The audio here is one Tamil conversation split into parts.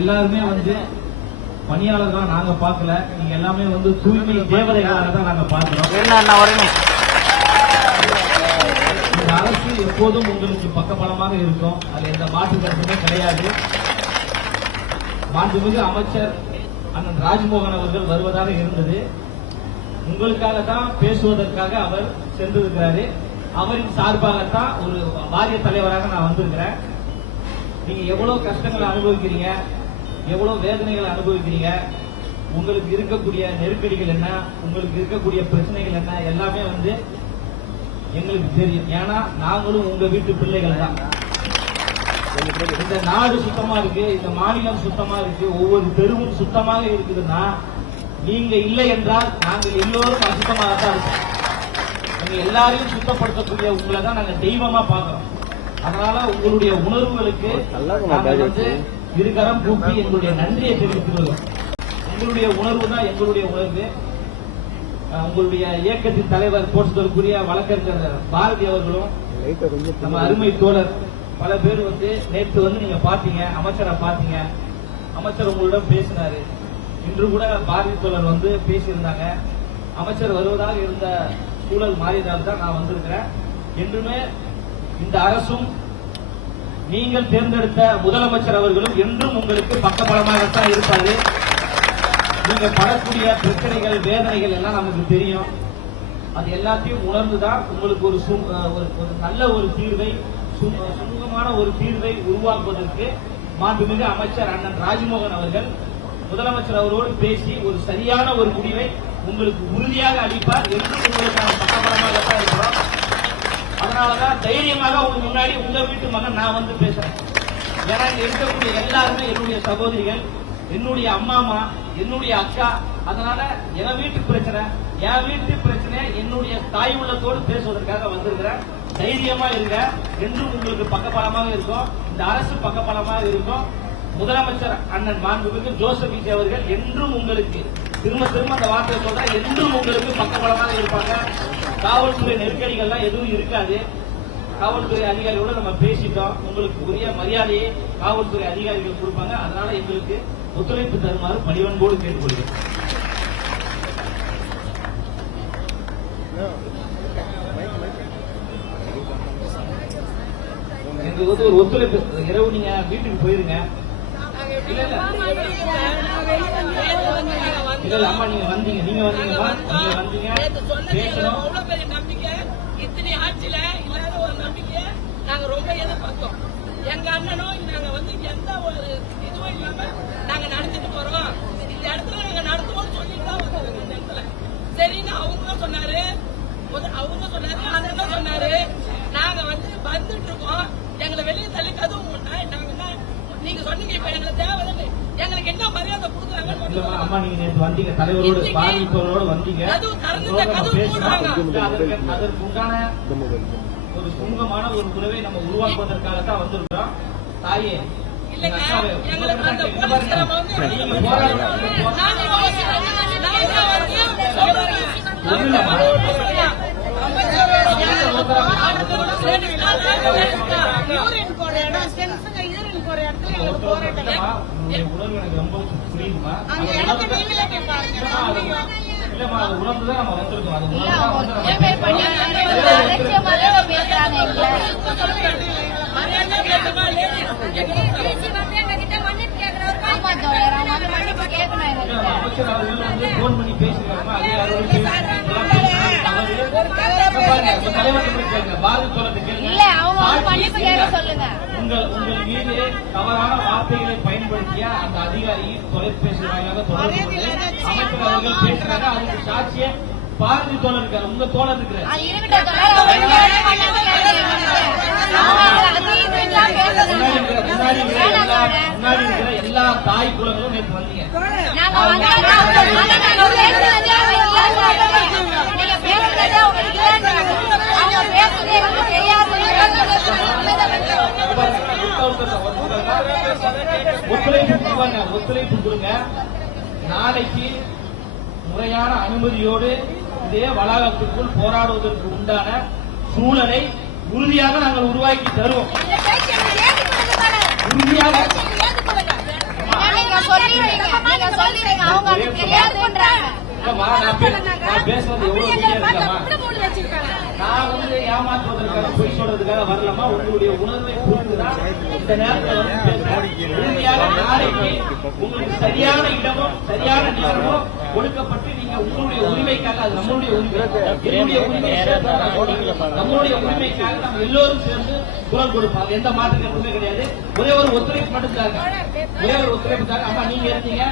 எல்லாருமே வந்து பணியாளர்களா நாங்க பார்க்கல, நீங்க எல்லாமே வந்து தூய்மை தேவதைகளாக தான் நாங்க பார்க்கிறோம். இந்த அரசு எப்போதும் உங்களுக்கு பக்கபலமாக இருக்கும், அது எந்த மாற்று கருத்துமே கிடையாது. மாண்புமிகு அமைச்சர் அண்ணன் ராஜ்மோகன் அவர்கள் வருவதாக இருந்தது. உங்களுக்காக தான் பேசுவதற்காக அவர் சென்றிருக்கிறாரு. அவரின் சார்பாகத்தான் ஒரு வாரிய தலைவராக நான் வந்திருக்கிறேன். நீங்க எவ்வளவு கஷ்டங்களை அனுபவிக்கிறீங்க, எவ்வளவு வேதனைகளை அனுபவிக்கிறீங்க, உங்களுக்கு இருக்கக்கூடிய நெருக்கடிகள் என்ன, உங்களுக்கு இருக்கக்கூடிய பிரச்சனைகள் என்ன, எல்லாமே வந்து எங்களுக்கு தெரியும். ஏன்னா நாங்களும் உங்க வீட்டு பிள்ளைகள் தான். இந்த நாடு சுத்தமா இருக்கு, இந்த மாநிலம் சுத்தமா இருக்கு, ஒவ்வொரு தெருவும் சுத்தமாக இருக்குதுன்னா நீங்க இல்லை என்றால் நாங்கள் எல்லோரும் அசுத்தமாக தான் இருக்கோம். நீங்க எல்லாரையும் சுத்தப்படுத்தக்கூடிய உங்களை தான் நாங்க தெய்வமா பாக்குறோம். அதனால உங்களுடைய உணர்வுகளுக்கு நாங்கள் வந்து இருகரம் கூப்பி எங்களுடைய நன்றியை தெரிவித்துள்ளோம். உங்களுடைய உணர்வு தான் எங்களுடைய உணர்வு. உங்களுடைய இயக்கத்தின் தலைவர் போற்றுதலுக்குரிய வழக்கறிஞர் பாரதி அவர்களும் நம்ம அருமை தோழர் பல பேர் வந்து நேற்று வந்து நீங்க பாத்தீங்க, அமைச்சரை பாத்தீங்க, அமைச்சர் உங்களிடம் பேசினாரு. இன்று கூட பாரதி தோழர் வந்து பேசியிருந்தாங்க. அமைச்சர் வருவதாக இருந்த சூழல் மாறியதால் தான் நான் வந்திருக்கிறேன். என்றுமே இந்த அரசும் நீங்கள் தேர்ந்தெடுத்த முதலமைச்சர் அவர்களும் என்றும் உங்களுக்கு பக்கபலமாகத்தான் இருப்பாரு. நீங்க படக்கூடிய பிரச்சனைகள் வேதனைகள் எல்லாம் நமக்கு தெரியும். அது எல்லாத்தையும் உணர்ந்துதான் உங்களுக்கு ஒரு நல்ல ஒரு தீர்வை, சுமூகமான ஒரு தீர்வை உருவாக்குவதற்கு மாண்புமிகு அமைச்சர் அண்ணன் ராஜ்மோகன் அவர்கள் முதலமைச்சர் அவரோடு பேசி ஒரு சரியான ஒரு முடிவை உங்களுக்கு உறுதியாக அளிப்பார் என்றும் உங்களுக்கான பக்கபலமாகத்தான் இருக்கிறோம். அதனாலதான் தைரியமாக உங்க முன்னாடி உங்க வீட்டு மகன் நான் வந்து பேசுறேன். ஏன்னா இங்க இருக்கக்கூடிய எல்லாருமே என்னுடைய சகோதரிகள், என்னுடைய அம்மாமா, என்னுடைய அக்கா. அதனால என் வீட்டு பிரச்சனை என்னுடைய தாய் உள்ளத்தோடு பேசுவதற்காக வந்திருக்கிறேன். தைரியமா இருங்க, என்றும் உங்களுக்கு பக்கபலமாக இருக்கும். இந்த அரசு பக்கபலமாக இருக்கும். முதலமைச்சர் அண்ணன் மாண்புமிகு ஜோசப் விஜய் அவர்கள் என்றும் உங்களுக்கு திரும்ப அந்த வார்த்தையை சொல்ற, என்றும் உங்களுக்கு பக்கபலமாக இருப்பாங்க. காவல்துறை நெருக்கடிகள்லாம் எதுவும் இருக்காது. காவல்துறை அதிகாரிகளோட நம்ம பேசிட்டோம். உங்களுக்கு உரிய மரியாதையை காவல்துறை அதிகாரிகள் கொடுப்பாங்க. அதனால எங்களுக்கு ஒத்துழைப்பு தருமாறு பணிவன்போடு கேட்டுக்கொள்கிறேன். எங்களுக்கு வந்து ஒரு ஒத்துழைப்பு, இரவு நீங்க வீட்டுக்கு போயிருங்க. இல்ல அம்மா நீங்க வந்தீங்க பேசணும். இத்தனை ஆட்சியில இல்லாத ஒரு நம்பிக்கையை நாங்க ரொம்ப எதிர்பார்த்தோம். எங்க அண்ணனும் நாங்க வந்து எந்த ஒரு இதுவும் இல்லாம நாங்க நடத்திட்டு போறோம். இந்த இடத்துல நாங்க நடத்துவோம் சொல்லிட்டு தான் வந்தோம். இந்த இடத்துல சரின்னு அவங்களும் சொன்னாரு, அதெல்லாம் சொன்னாரு. நாங்க வந்து வந்துட்டு இருக்கோம். எங்களை வெளியே தள்ளி கதவு மூட்டா நாங்க நீங்க சொன்னீங்க இப்ப எங்களுக்கு தேவையில்லை, எங்களுக்கு என்ன மரியாதை கொடுக்குறாங்க. அம்மா நீங்க நேற்று வந்தீங்க, தலைவரோடு பாதிப்பவரோடு வந்தீங்க, அதற்கு உண்டான ஒரு சுமூகமான ஒரு உறவை நம்ம உருவாக்குவதற்காகத்தான் வந்திருக்கிறோம். தாயே உணர்வு எனக்கு ரொம்ப புரியுதுமா. உணர்ந்துதான் நம்ம வந்திருக்கோம். அது அமைச்சர் அவர்கள் வந்து போன் பண்ணி பேசிருக்காங்க. உங்கள் மீது தவறான வார்த்தைகளை பயன்படுத்திய அந்த அதிகாரியை தொலைபேசி வாயிலாக தொடர்பு அமைச்சர் அவர்கள் பேசுறாங்க. அதுக்கு சாட்சிய பாரதி தோழர் இருக்காரு, உங்க தோழர் இருக்கிறார். முன்னாடி இருக்கிற எல்லா தாய் குலங்களும் நேற்று வந்தீங்க. ஒத்துழைப்பு கொடுங்க. நாளைக்கு முறையான அனுமதியோடு இதே வளாகத்திற்குள் போராடுவதற்கு உண்டான சூழலை உறுதியாக நாங்கள் உருவாக்கி தருவோம். உறுதியாக அவங்க அது தெரியாதுன்றாங்க. இல்லம்மா, நான் பேசுறது எவ்வளவு சரியா இருக்கலாமா? நான் ஏமாற்றுவதற்காக பொய் சொல்றதுக்காக வரலாமா? உங்களுடைய உணர்வை புரிந்துதான் இந்த நேரத்தில் பேசுறேன். உறுதியாக நாளைக்கு உங்களுக்கு சரியான இடமும் சரியான நேரமும் கொடுக்கப்பட்டு நீங்க உங்களுடைய உரிமைக்காக, அது நம்மளுடைய உரிமை, என்னுடைய உரிமை, நம்மளுடைய உரிமைக்காக நம்ம எல்லோரும் சேர்ந்து குரல் கொடுப்பாங்க. எந்த மாற்று கருத்துமே கிடையாது. ஒரே ஒரு ஒத்துழைப்பு மட்டும் தாங்க. ஒரே ஒரு ஒத்துழைப்பு தாங்க. அம்மா நீங்க இருந்தீங்க,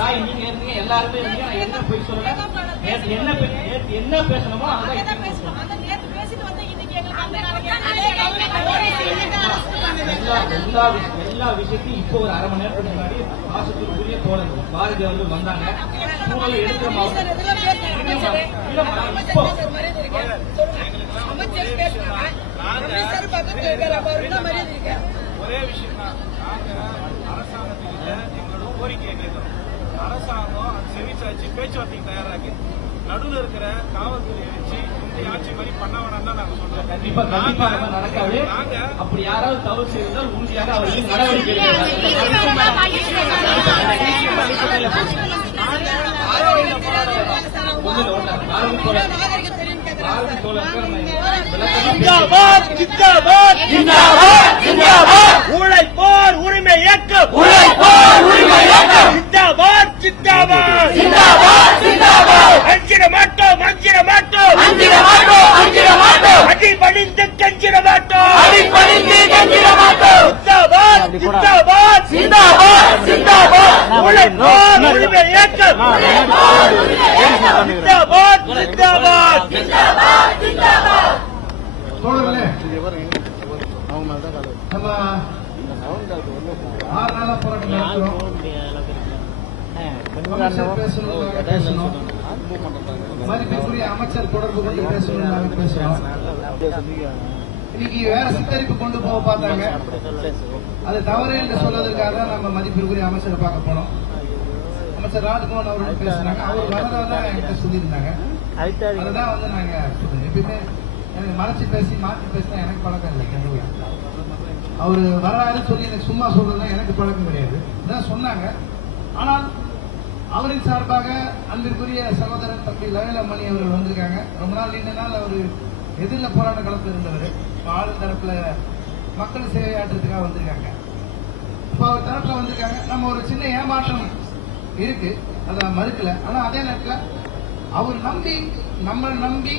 தாய் நீங்க இருந்தீங்க, எல்லாருமே இருந்தீங்க. நான் என்ன பொய் சொல்லல. நேற்று என்ன பேசணுமோ அதான் எல்லா விஷயத்தையும் இப்போ ஒரு அரை மணி நேரத்துக்கு முன்னாடி ஆசத்துக்குரிய தோழர் பாரதி அவர்கள் வந்தாங்க. சூழலை எடுக்கிற அமைச்சர் பேசுறாங்க. ஒரே விஷயம் தான், நாங்க அரசாங்கத்துக்கிட்ட எங்களோட கோரிக்கையை கேட்கிறோம். அரசாங்கம் அது செவிச்சாச்சு பேச்சுவார்த்தைக்கு தயாராகி நடுவில் இருக்கிற காவல்துறையை வச்சு இந்த ஆட்சி மாதிரி பண்ண வேணாம் தான் நாங்க சொல்றோம். கண்டிப்பா நடக்காது. அப்படி யாராவது தவறு செய்தால் உறுதியாக அவர்கள் நடவடிக்கை உழைப்போர் உரிமை இயக்கம், அஞ்சிட மாட்டோம், அடிபணிந்து கெஞ்சிட மாட்டோம், உழைப்போர் உரிமை இயக்கம், தோழர்களே, நம்ம 6 நாளா போராட்டம் நடத்துறோம். அமைச்சர் பேசணும், மதிப்பிற்குரிய அமைச்சர் தொடர்பு கொண்டு பேசணும் பேசுறோம். இன்னைக்கு வேற சித்தரிப்பு கொண்டு போக பார்த்தாங்க. அது தவறு என்று சொல்வதற்காக தான் நம்ம மதிப்பிற்குரிய அமைச்சரை பார்க்க போனோம். அமைச்சர் ராஜ்மோகன் அவர்கள் பேசுறாங்க. அவர் வரதான் என்கிட்ட சொல்லியிருந்தாங்க. அதுதான் நாங்க சொல்றோம். எப்பயுமே எனக்கு மறைச்சு பேசி மாற்றி பேசினா எனக்கு பழக்கம் இல்லை. கண்டிப்பா அவரு வராது சொல்லி எனக்கு சும்மா சொல்றதுதான் எனக்கு பழக்கம் கிடையாது. இதான் சொன்னாங்க. ஆனால் அவரின் சார்பாக அன்பிற்குரிய சகோதரர் தம்பி லலிதமணி அவர்கள் வந்திருக்காங்க. ரொம்ப நாள் நீண்ட நாள் அவர் எதிரில் போராட்ட களத்தில் இருந்தவர். ஆளும் தரப்புல மக்கள் சேவையாற்றுறதுக்காக வந்திருக்காங்க. இப்ப அவர் தரப்புல வந்திருக்காங்க. நம்ம ஒரு சின்ன ஏமாற்றம் இருக்கு, அதை மறுக்கல. ஆனா அதே நேரத்தில் அவர் நம்மளை நம்பி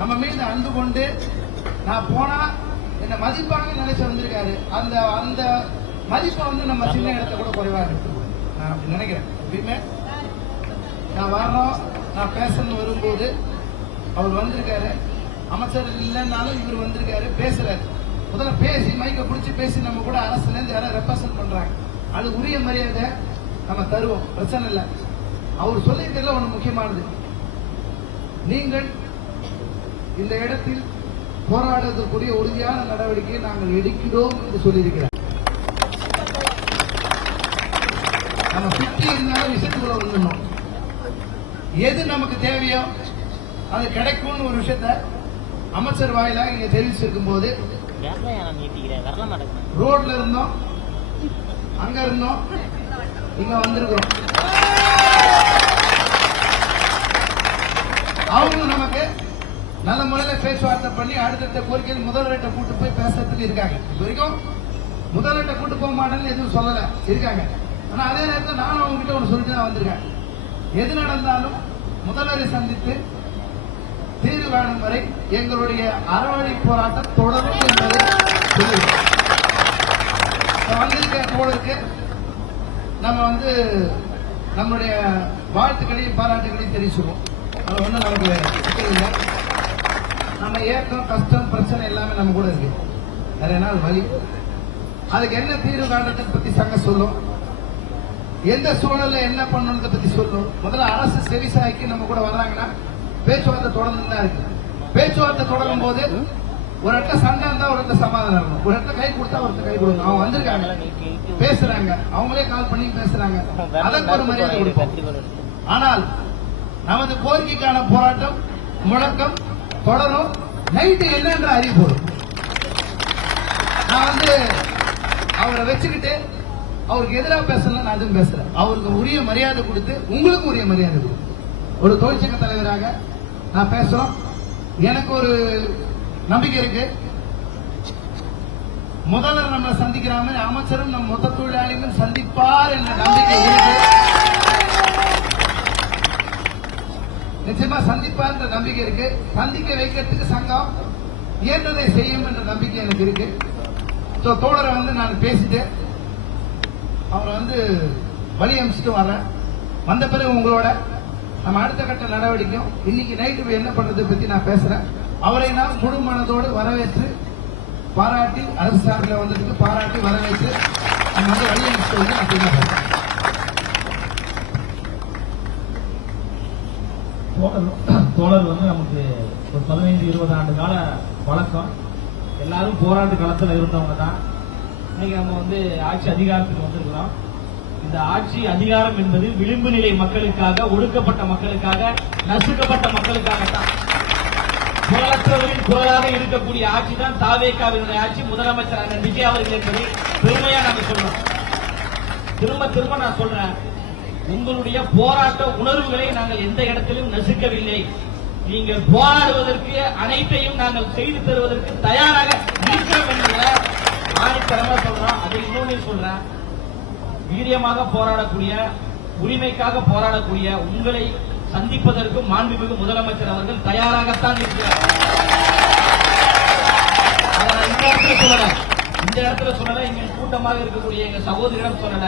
நம்ம மீது அன்பு கொண்டு நான் போனா என்ன மதிப்பாங்க நினைச்சு வந்திருக்காரு. அந்த அந்த மதிப்பை நம்ம சின்ன இடத்த கூட குறைவா இருக்கு நான் அப்படி நினைக்கிறேன். எப்பயுமே நான் வரணும், நான் பேசணும்னு வரும்போது அவர் வந்திருக்காரு. அமைச்சர் இல்லைன்னாலும் இவர் வந்திருக்காரு, பேசுறாரு. முதல்ல பேசி மைக்க பிடிச்சி பேசி நம்ம கூட அரசுல இருந்து யாராவது ரெப்ரசன்ட் பண்றாங்க, அது உரிய மரியாதை நம்ம தருவோம், பிரச்சனை இல்லை. அவர் சொல்லியிருக்கிறதுல ஒண்ணு முக்கியமானது, நீங்கள் இந்த இடத்தில் போராடுவதற்குரிய உறுதியான நடவடிக்கையை நாங்கள் எடுக்கிறோம் என்று சொல்லியிருக்கிறார். நம்ம சுற்றி இருந்தாலும் விஷயத்துக்குள்ள வந்துடணும். எது நமக்கு தேவையோ அது கிடைக்கும்னு ஒரு விஷயத்த அமைச்சர் வாயிலா இங்க தெரிவிச்சிருக்கும் போது ரோட்ல இருந்தோம், அங்க இருந்தோம், இங்க வந்திருக்கிறோம். அவங்க நமக்கு நல்ல முறையில பேச்சுவார்த்தை பண்ணி அடுத்தடுத்த கோரிக்கையில் முதல்வர்கிட்ட கூட்டு போய் பேசுறதுக்கு இருக்காங்க. இது வரைக்கும் முதல்வர்கிட்ட கூட்டு போக மாட்டேன்னு எதுவும் சொல்லல, இருக்காங்க. ஆனா அதே நேரத்தில் நானும் அவங்க கிட்ட ஒன்று சொல்லிட்டு தான் வந்திருக்கேன். எது நடந்தாலும் முதல்வரை சந்தித்து தீர்வு காணும் வரை எங்களுடைய அறவழி போராட்டம் தொடரும் என்பதை சொல்லியிருக்கோம். வந்திருக்க தோழருக்கு நம்ம நம்முடைய வாழ்த்துக்களையும் பாராட்டுகளையும் தெரிவிச்சுவோம். அது ஒன்றும் நமக்கு இல்லை. நம்ம ஏக்கம் கஷ்டம் பிரச்சனை எல்லாமே நம்ம கூட இருக்கு. அது என்ன வழி, அதுக்கு என்ன தீர்வு காணத்தை பத்தி சங்கம் சொல்லும், எந்த சூழல்ல என்ன பண்ணணுன்றத பத்தி சொல்லும். முதல்ல அரசு செவிசாய்க்கு நம்ம கூட வர்றாங்கன்னா பேச்சுவார்த்தை தொடர்ந்து தான் இருக்கு. பேச்சுவார்த்தை தொடரும் போது ஒரு இடத்துல சண்டை இருந்தா ஒரு இடத்துல சமாதானம் இருக்கும், ஒரு இடத்துல கை கொடுத்தா ஒருத்தர் கை கொடுங்க. அவங்க வந்திருக்காங்க, பேசுறாங்க, அவங்களே கால் பண்ணி பேசுறாங்க, அதற்கு ஒரு மரியாதை கொடுப்போம். ஆனால் நமது கோரிக்கைக்கான போராட்டம் முழக்கம் தொடரும். நைட்டு என்னன்ற அறிவு போடும். நான் அவரை வச்சுக்கிட்டு அவருக்கு எதிராக பேசல, நான் எதுவும் பேசுறேன். அவருக்கு உரிய மரியாதை கொடுத்து உங்களுக்கும் உரிய மரியாதை கொடுத்து ஒரு தொழிற்சங்க தலைவராக நான் பேசுறோம். எனக்கு ஒரு நம்பிக்கை இருக்கு. முதல்ல நம்ம சந்திக்கிற மாதிரி அமைச்சரும் நம் மொத்த தொழிலாளிகளும் சந்திப்பார் என்ற நம்பிக்கை இருக்கு. நிச்சயமா சந்திப்பார் என்ற நம்பிக்கை இருக்கு. சந்திக்க வைக்கிறதுக்கு சங்கம் இயன்றதை செய்யும் என்ற நம்பிக்கை எனக்கு இருக்கு. தோழரை நான் பேசிட்டு அவரை வழி அனுப்பிச்சுட்டு வர்றேன். வந்த பிறகு உங்களோட நம்ம அடுத்த கட்ட நடவடிக்கையும் இன்னைக்கு நைட்டு என்ன பண்றதை பத்தி நான் பேசுறேன். அவரை நான் முழு மனதோடு வரவேற்று பாராட்டி அரசு சார்பில் வந்ததுக்கு பாராட்டி வரவேற்று நம்ம வழி அனுப்பிச்சு அப்படின்னு தோழர் நமக்கு ஒரு 15-20 ஆண்டு கால வழக்கம். எல்லாரும் போராட்ட களத்தில் இருந்தவங்க தான். இன்னைக்கு நம்ம ஆட்சி அதிகாரத்துக்கு வந்திருக்கிறோம். இந்த ஆட்சி அதிகாரம் என்பது விளிம்பு நிலை மக்களுக்காக, ஒடுக்கப்பட்ட மக்களுக்காக, நசுக்கப்பட்ட மக்களுக்காகத்தான். குரலற்றவரின் குரலாக இருக்கக்கூடிய ஆட்சி தான் தாவேகாவினுடைய ஆட்சி, முதலமைச்சர் அண்ணன் விஜய் அவர்கள் என்பதை பெருமையா நாங்க சொல்றோம். திரும்ப திரும்ப நான் சொல்றேன், உங்களுடைய போராட்ட உணர்வுகளை நாங்கள் எந்த இடத்திலும் நசுக்கவில்லை. நீங்கள் போராடுவதற்கு அனைத்தையும் நாங்கள் செய்து தருவதற்கு தயாராக இருக்கிறோம் என்ற ஆணித்தரமா சொல்றோம். அதை இன்னொன்னு சொல்றேன், வீரியமாக போராடக்கூடிய, உரிமைக்காக போராடக்கூடிய உங்களை சந்திப்பதற்கு மாண்புமிகு முதலமைச்சர் அவர்கள் தயாராகத்தான் இருக்கிறார். இந்த இடத்துல சொல்லல, இங்க கூட்டமாக இருக்கக்கூடிய எங்க சகோதரிடம் சொல்லல,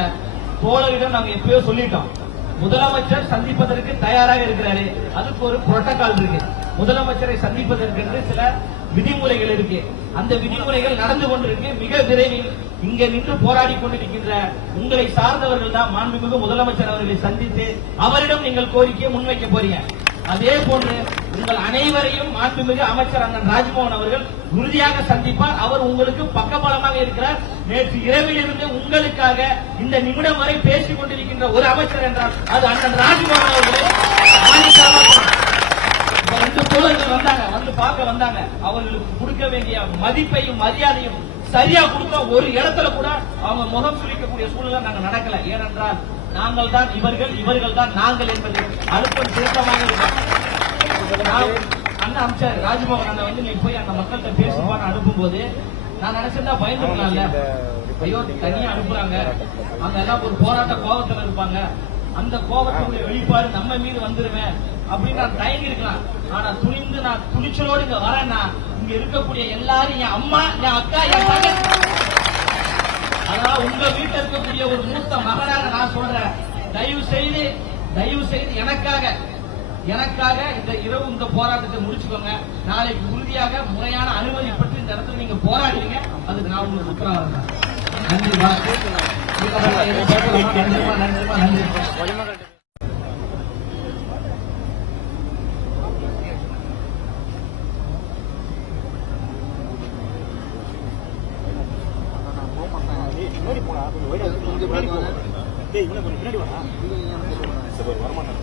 தோழரிடம் நாங்க எப்பயோ சொல்லிட்டோம். முதலமைச்சர் சந்திப்பதற்கு தயாராக இருக்கிறாரு. அதுக்கு ஒரு புரோட்டோகால் இருக்கு. முதலமைச்சரை சந்திப்பதற்கு சில விதிமுறைகள் இருக்கு. அந்த விதிமுறைகள் நடந்து கொண்டிருக்கு. மிக விரைவில் இங்க நின்று போராடி கொண்டிருக்கின்ற உங்களை சார்ந்தவர்கள் தான் மாண்புமிகு முதலமைச்சர் அவர்களை சந்தித்து அவரிடம் நீங்கள் கோரிக்கையை முன்வைக்க போறீங்க. அதே போன்று உங்கள் அனைவரையும் மாண்புமிகு அமைச்சர் அண்ணன் ராஜ்மோகன் அவர்கள் உறுதியாக சந்திப்பார். அவர் உங்களுக்கு பக்கபலமாக இருக்கிறார். நேற்று இரவில் இருந்து உங்களுக்காக இந்த நிமிடம் வரை பேசிக் கொண்டிருக்கின்ற ஒரு அமைச்சர் என்றால் அது அண்ணன் ராஜ்மோகன் அவர்களே. 2 தோழர்கள் வந்தாங்க, பார்க்க வந்தாங்க. அவர்களுக்கு கொடுக்க வேண்டிய மதிப்பையும் மரியாதையும் சரியா கொடுக்க ஒரு இடத்துல கூட அவங்க முகம் சுளிக்கக்கூடிய சூழ்நிலை நாங்க நடக்கல. ஏனென்றால் நாங்கள் தான் இவர்கள், இவர்கள் தான் நாங்கள் என்பது அழுத்தம் திருத்தமாக இருக்கும். அண்ணன் அமைச்சர் ராஜ்மோகன் அண்ணன் நீ போய் அந்த மக்கள்கிட்ட பேசுவான்னு அனுப்பும் போது நான் நினைச்சிருந்தா பயந்துக்கலாம்ல. ஐயோ தனியா அனுப்புறாங்க, அங்க எல்லாம் ஒரு போராட்ட கோபத்துல இருப்பாங்க, அந்த கோபத்துடைய வெளிப்பாடு நம்ம மீது வந்துருவேன் அப்படின்னு நான் தயங்கி இருக்கலாம். ஆனா துணிந்து நான் துணிச்சலோடு இங்க வரேன்னா இங்க இருக்கக்கூடிய எல்லாரும் என் அம்மா, என் அக்கா, என் தங்கச்சி. அதனால உங்க வீட்டில் இருக்கக்கூடிய ஒரு மூத்த மகனாக நான் சொல்றேன், தயவு செய்து எனக்காக இந்த இரவு இந்த போராட்டத்தை முடிச்சுக்கோங்க. நாளைக்கு உறுதியாக முறையான அனுமதி பெற்று இந்த இடத்துல நீங்க போராடுவீங்க. அதுக்கு நான் உங்களுக்கு உத்தரவாதம் தான். நன்றி. பின்னாடி போனா வரமாட்டேன்.